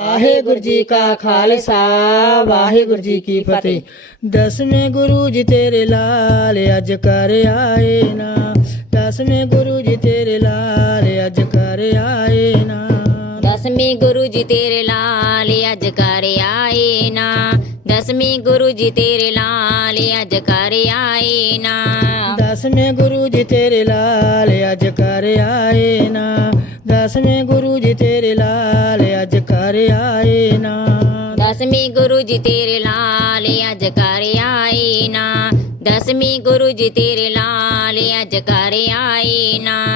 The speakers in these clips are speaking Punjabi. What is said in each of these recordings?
ਵਾਹਿਗੁਰੂ ਜੀ ਕਾ ਖਾਲਸਾ ਵਾਹਿਗੁਰੂ ਜੀ ਕੀ ਫਤਿਹ। ਦਸਵੇਂ ਗੁਰੂ ਜੀ ਤੇਰੇ ਲਾਲ ਅੱਜ ਕਰ ਆਏ ਨਾ। ਦਸਵੇਂ ਗੁਰੂ ਜੀ ਤੇਰੇ ਲਾਲ ਅੱਜ ਕਰ ਆਏ ਨਾ। ਦਸਵੇਂ ਗੁਰੂ ਜੀ ਤੇਰੇ ਲਾਲ ਅੱਜ ਕਰ ਆਏ ਨਾ। ਦਸਵੇਂ ਗੁਰੂ ਜੀ ਤੇਰੇ ਲਾਲ ਅੱਜ ਕਰ ਆਏ ਨਾ। ਦਸਵੇਂ ਗੁਰੂ ਜੀ ਤੇਰੇ ਲਾਲ ਅੱਜ ਕਰ ਆਏ ਨਾ। ਦਸਵੇਂ ਕਰ ਆਏ ਨਾ। ਦਸਵੇਂ ਗੁਰੂ ਜੀ ਤੇਰੇ ਲਾਲ ਅੱਜ ਕਰ ਆਏ ਨਾ। ਦਸਵੇਂ ਗੁਰੂ ਜੀ ਤੇਰੇ ਲਾਲ ਅੱਜ ਕਰ ਆਏ ਨਾ।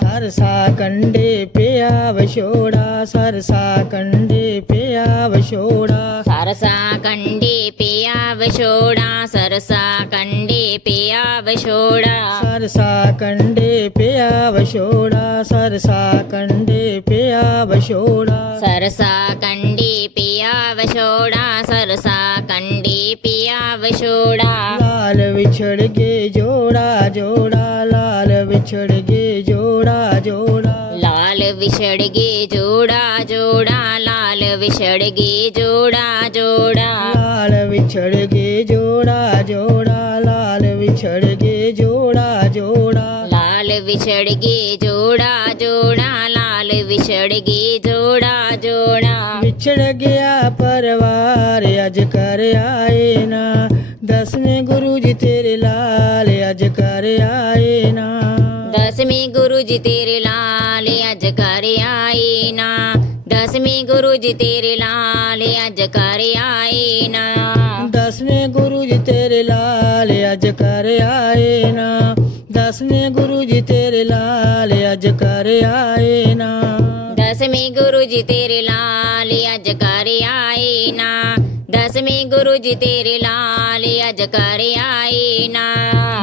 ਸਰਸਾ ਕੰਡੇ ਪਿਆ ਵਿਛੋੜਾ ਸਰਸਾ ਕੰਡੇ ਪਿਆ ਵਿਛੋੜਾ। ਸਰਸਾ ਕੰਡੇ ਪਿਆ ਵਿਛੋੜਾ ਸਰਸਾ ਕੰਡੇ ਪਿਆ ਵਿਛੋੜਾ। ਸਰਸਾ ਕੰਡੇ ਪਿਆ ਵਿਛੋੜਾ ਸਰਸਾ ਕੰਡੇ ਪਿਆ ਵਿਛੋੜਾ। ਸਰਸਾ ਕੰਡੀ ਪਿਆ ਵਿਛੋੜਾ ਸਰਸਾ ਕੰਡੀ ਪਿਆ ਵਿਛੋੜਾ ਲਾਲ ਵਿਛੜ ਗਏ ਜੋੜਾ ਜੋੜਾ ਲਾਲ ਵਿਛੜ ਗਏ ਜੋੜਾ ਜੋੜਾ ਲਾਲ ਵਿਛੜ ਗਏ ਜੋੜਾ ਜੋੜਾ ਲਾਲ ਵਿਛੜ ਗਏ ਜੋੜਾ ਜੋੜਾ ਲਾਲ ਵਿਛੜ ਗਏ ਜੋੜਾ ਜੋੜਾ ਲਾਲ ਵਿਛੜ ਗਏ ਜੋੜਾ ਜੋੜਾ ਲਾਲ ਵਿਛੜ ਗਏ ਜੋੜਾ ਜੋੜਾ ਲਾਲ ਵਿਛੜ ਗਏ ਵਿਛੜ ਗਿਆ ਪਰਿਵਾਰ ਅੱਜ ਕਰ ਆਏ ਨਾ। ਦਸਵੇਂ ਗੁਰੂ ਜੀ ਤੇਰੇ ਲਾਲ ਅੱਜ ਕਰ ਆਏ ਨਾ। ਦਸਵੇਂ ਗੁਰੂ ਜੀ ਤੇਰੇ ਲਾਲ ਅੱਜ ਕਰ ਆਏ ਨਾ। ਦਸਵੇਂ ਗੁਰੂ ਜੀ ਤੇਰੇ ਲਾਲ ਅੱਜ ਕਰ ਆਏ ਨਾ। ਦਸਵੇਂ ਗੁਰੂ ਜੀ ਤੇਰੇ ਲਾਲ ਅੱਜ ਕਰ ਆਏ ਨਾ। ਦਸਵੇਂ ਗੁਰੂ ਜੀ ਤੇਰੇ ਲਾਲ ਅੱਜ ਕਰ ਆਏ ਨਾ। ਦਸਵੇਂ ਗੁਰੂ ਜੀ ਤੇਰੇ ਲਾਲ ਜੀ ਤੇਰੇ ਲਾਲ ਅੱਜ ਕਰ ਆਏ ਨਾ।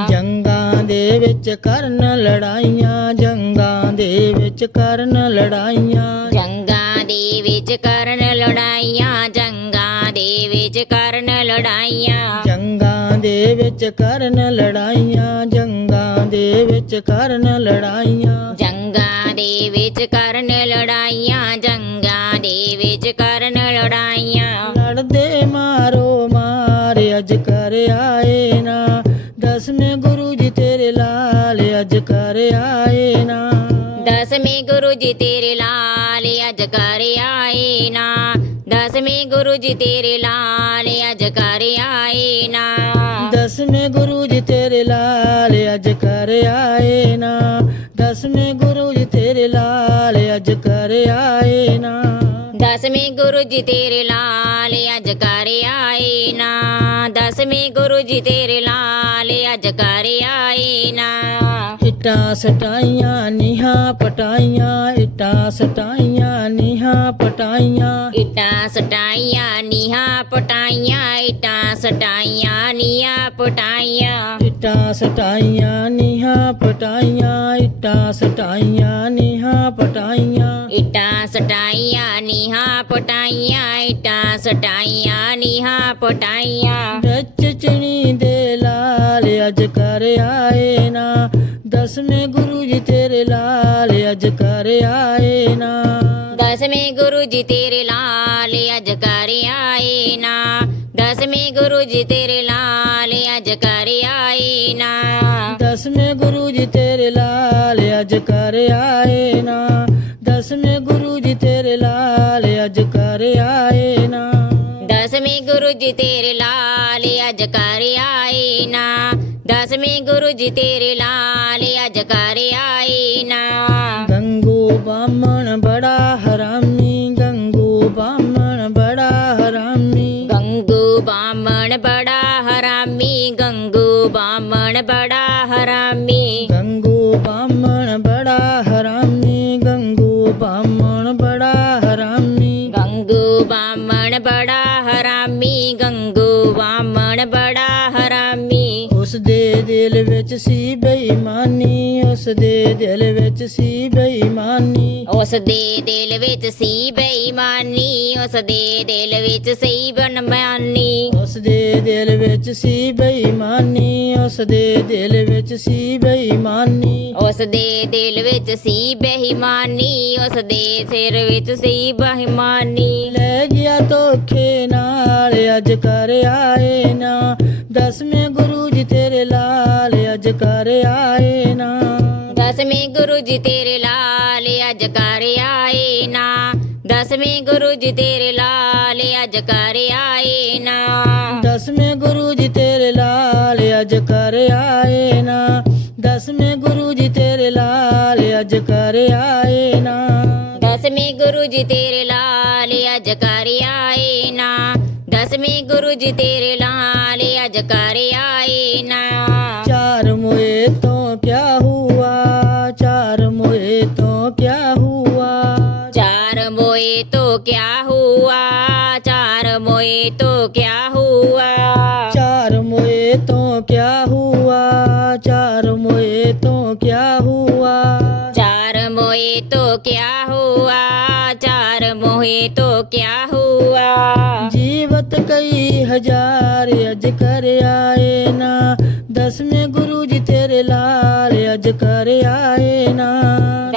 ਜੰਗਾਂ ਦੇ ਵਿੱਚ ਕਰਨ ਲੜਾਈਆਂ ਜੰਗਾਂ ਦੇ ਵਿੱਚ ਕਰਨ ਲੜਾਈਆਂ। ਜੰਗਾਂ ਦੇ ਵਿੱਚ ਕਰਨ ਲੜਾਈਆਂ ਜੰਗਾਂ ਦੇ ਵਿੱਚ ਕਰਨ ਲੜਾਈਆਂ। ਜੰਗਾਂ ਦੇ ਵਿੱਚ ਕਰਨ ਲੜਾਈਆਂ ਜੰਗਾਂ ਦੇ ਵਿੱਚ ਕਰਨ ਲੜਾਈਆਂ। ਜੰਗਾਂ ਦੇ ਵਿੱਚ ਕਰਨ ਲੜਾਈਆਂ ਜੰਗਾਂ ਦੇ ਵਿੱਚ ਕਰਨ ਲੜਾਈਆਂ। ਜੀ ਤੇਰੇ ਲਾਲ ਅੱਜ ਕਰ ਆਏ ਨਾ। ਦਸਵੇਂ ਗੁਰੂ ਜੀ ਤੇਰੇ ਲਾਲ ਅੱਜ ਕਰ ਆਏ ਨਾ। ਦਸਵੇਂ ਗੁਰੂ ਜੀ ਤੇਰੇ ਲਾਲ ਅੱਜ ਕਰ ਆਏ ਨਾ। ਦਸਵੇਂ ਗੁਰੂ ਜੀ ਤੇਰੇ ਲਾਲ ਅੱਜ ਕਰ ਆਏ ਨਾ। ਦਸਵੇਂ ਗੁਰੂ ਜੀ ਤੇਰੇ ਲਾਲ ਅੱਜ ਕਰ ਆਏ ਨਾ। ਦਸਵੇਂ ਗੁਰੂ ਜੀ ਤੇਰੇ ਲਾਲ ਅੱਜ ਕਰ ਆਏ ਨਾ। ਇੱਟਾਂ ਸਟਾਈਆਂ ਨੀਹਾਂ ਪਟਾਈਆਂ ਇੱਟਾਂ ਸਟਾਈਆਂ ਨੀਹਾਂ ਪਟਾਈਆਂ। ਇਟਾਂ ਸਟਾਈਆਂ ਨੀਹਾਂ ਪਟਾਈਆਂ ਇਟਾਂ ਸਟਾਈਆਂ ਨੀਹਾਂ ਪਟਾਈਆਂ। ਇੱਟਾਂ ਸਟਾਈਆਂ ਨੀਹਾਂ ਪਟਾਈਆਂ ਇੱਟਾਂ ਸਟਾਈਆਂ ਨੀਹਾਂ ਪਟਾਈਆਂ। ਇਟਾਂ ਸਟਾਈਆਂ ਨੀਹਾਂ ਪਟਾਈਆਂ ਇਟਾਂ ਸਟਾਈਆਂ ਨੀਹਾਂ ਪਟਾਈਆਂ। ਵਿੱਚ ਚਣੀ ਦਸਵੇਂ ਗੁਰੂ ਜੀ ਤੇਰੇ ਲਾਲ ਅੱਜ ਕਰ ਆਏ ਨਾ। ਦਸਵੇਂ ਗੁਰੂ ਜੀ ਤੇਰੇ ਲਾਲ ਅੱਜ ਕਰ ਆਏ ਨਾ। ਦਸਵੇਂ ਗੁਰੂ ਜੀ ਤੇਰੇ ਲਾਲ ਅੱਜ ਕਰ ਆਏ ਨਾ। ਦਸਵੇਂ ਗੁਰੂ ਜੀ ਤੇਰੇ ਲਾਲ ਅੱਜ ਕਰ ਆਏ ਨਾ। ਦਸਵੇਂ ਗੁਰੂ ਜੀ ਤੇਰੇ ਲਾਲ ਅੱਜ ਕਰ ਆਏ ਨਾ। ਦਸਵੇਂ ਗੁਰੂ ਜੀ ਤੇਰੇ ਲਾਲ ਅੱਜ ਕਰ ਆਏ ਨਾ। ਗੰਗੂ ਬਾਮਣ ਬੜਾ ਉਸ ਦੇ ਦਿਲ ਵਿੱਚ ਸੀ ਬੇਈਮਾਨੀ। ਉਸ ਦੇ ਦਿਲ ਵਿੱਚ ਸੀ ਬੇਈਮਾਨੀ ਉਸ ਦੇ ਦਿਲ ਵਿੱਚ ਸੀ ਬਨਮਾਨੀ ਉਸ ਦੇ ਦਿਲ ਵਿੱਚ ਸੀ ਬੇਈਮਾਨੀ ਉਸ ਦੇ ਦਿਲ ਵਿੱਚ ਸੀ ਬੇਈਮਾਨੀ। ਉਸ ਦੇ ਦਿਲ ਵਿੱਚ ਸੀ ਬੇਈਮਾਨੀ ਉਸ ਦੇ ਸਿਰ ਵਿੱਚ ਸੀ ਬੇਈਮਾਨੀ। ਲੈ ਔਖੇ ਨਾਲ ਅੱਜ ਕਰ ਆਏ ਨਾ। ਦਸਵੇਂ ਗੁਰੂ ਦਸਵੇਂ ਗੁਰੂ ਜੀ ਤੇਰੇ ਲਾਲ ਅੱਜ ਕਰ ਆਏ ਨਾ। ਦਸਵੇਂ ਗੁਰੂ ਜੀ ਤੇਰੇ ਲਾਲ ਅੱਜ ਕਰ ਆਏ ਨਾ। ਦਸਵੇਂ ਗੁਰੂ ਜੀ ਤੇਰੇ ਲਾਲ ਅੱਜ ਕਰ ਆਏ ਨਾ। ਦਸਵੇਂ ਗੁਰੂ ਜੀ ਤੇਰੇ ਲਾਲ ਅੱਜ ਕਰ ਆਏ ਨਾ। ਦਸਵੇਂ ਗੁਰੂ ਜੀ ਤੇਰੇ ਲਾਲ ਅੱਜ ਕਰ ਆਏ ਨਾ। ਦਸਵੇਂ ਗੁਰੂ ਜੀ ਤੇਰੇ ਲਾਲ ਅੱਜ ਕਰ ਆਏ ਨਾ। मोए तो क्या हुआ? चार मोए तो क्या हुआ? चार मोए तो क्या हुआ? चार मोए तो क्या हुआ? चार मोए तो क्या हुआ? चार मोए तो क्या हुआ? जीवत कई हज़ार अज कर आए ना। दस में गुरु जी तेरे लाल अज कर आए ना।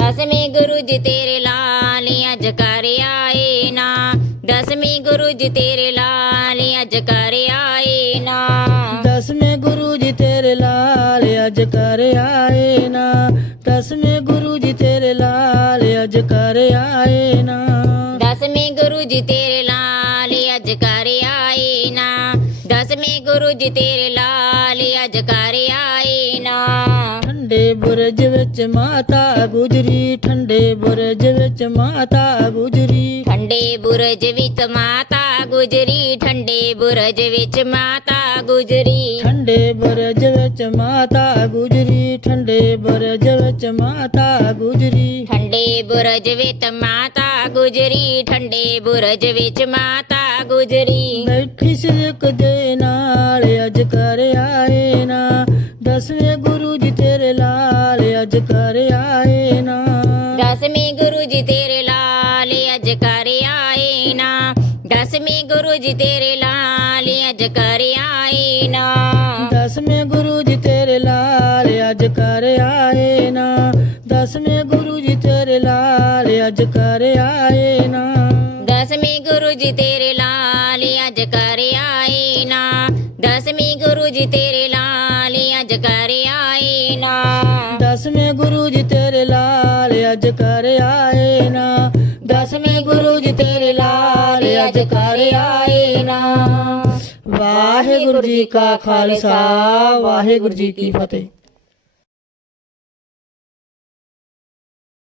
दस में गुरु जी तेरे लाल ਕਰ ਆਏ ਨਾ। ਦਸਵੇਂ ਗੁਰੂ ਜੀ ਤੇਰੇ ਲਾਲ ਅੱਜ ਕਰ ਆਏ ਨਾ। ਦਸਵੇਂ ਗੁਰੂ ਜੀ ਤੇਰੇ ਲਾਲ ਅੱਜ ਕਰ ਆਏ ਨਾ। ਦਸਵੇਂ ਗੁਰੂ ਜੀ ਤੇਰੇ ਲਾਲ ਅੱਜ ਕਰ ਆਏ ਨਾ। ਦਸਵੇਂ ਗੁਰੂ ਜੀ ਤੇਰੇ ਲਾਲ ਅੱਜ ਕਰ ਆਏ ਨਾ। ਦਸਵੇਂ ਗੁਰੂ ਜੀ ਤੇਰੇ ਲਾਲ ਅੱਜ ਕਰ ਆਏ ਵਿੱਚ ਮਾਤਾ ਗੁਜਰੀ ਠੰਡੇ ਬੁਰਜ ਵਿੱਚ ਮਾਤਾ ਗੁਜਰੀ। ਠੰਡੇ ਬੁਰਜ ਵਿੱਚ ਮਾਤਾ ਗੁਜਰੀ ਠੰਡੇ ਬੁਰਜ ਵਿੱਚ ਮਾਤਾ ਗੁਜਰੀ। ਠੰਡੇ ਬੁਰਜ ਵਿੱਚ ਮਾਤਾ ਗੁਜਰੀ ਠੰਡੇ ਬੁਰਜ ਵਿੱਚ ਮਾਤਾ ਗੁਜਰੀ। ਠੰਡੇ ਬੁਰਜ ਵਿੱਚ ਮਾਤਾ ਗੁਜਰੀ ਠੰਡੇ ਬੁਰਜ ਵਿੱਚ ਮਾਤਾ ਗੁਜਰੀ। ਬੈਠੀ ਸਿਰਕ ਦੇ ਨਾਲ ਅੱਜ ਕਰ ਗੁਰੂ ਜੀ ਤੇਰੇ ਲਾਲ ਅੱਜ ਕਰ ਆਏ ਨਾ। ਦਸਵੇਂ ਗੁਰੂ ਜੀ ਤੇਰੇ ਲਾਲ ਅੱਜ ਕਰ ਆਏ ਨਾ। ਦਸਵੇਂ ਗੁਰੂ ਜੀ ਤੇਰੇ ਲਾਲ ਅੱਜ ਕਰ ਆਏ ਨਾ। ਦਸਵੇਂ ਗੁਰੂ ਜੀ ਤੇਰੇ ਲਾਲ ਅੱਜ ਕਰ ਆਏ ਨਾ। ਦਸਵੇਂ ਗੁਰੂ ਜੀ ਤੇਰੇ ਲਾਲ ਅੱਜ ਕਰ ਆਏ ਨਾ। ਦਸਵੇਂ ਗੁਰੂ ਜੀ ਤੇਰੇ ਲਾਲ ਅੱਜ ਕਰ ਆਏ ਨਾ। ਕਰ ਆਏ ਨਾ। ਦਸਵੇਂ ਗੁਰੂ ਜੀ ਤੇਰੇ ਲਾਲ ਅੱਜ ਕਰ ਆਏ ਨਾ। ਵਾਹਿਗੁਰੂ ਜੀ ਕਾ ਖਾਲਸਾ, ਵਾਹਿਗੁਰੂ ਜੀ ਕੀ ਫਤਿਹ।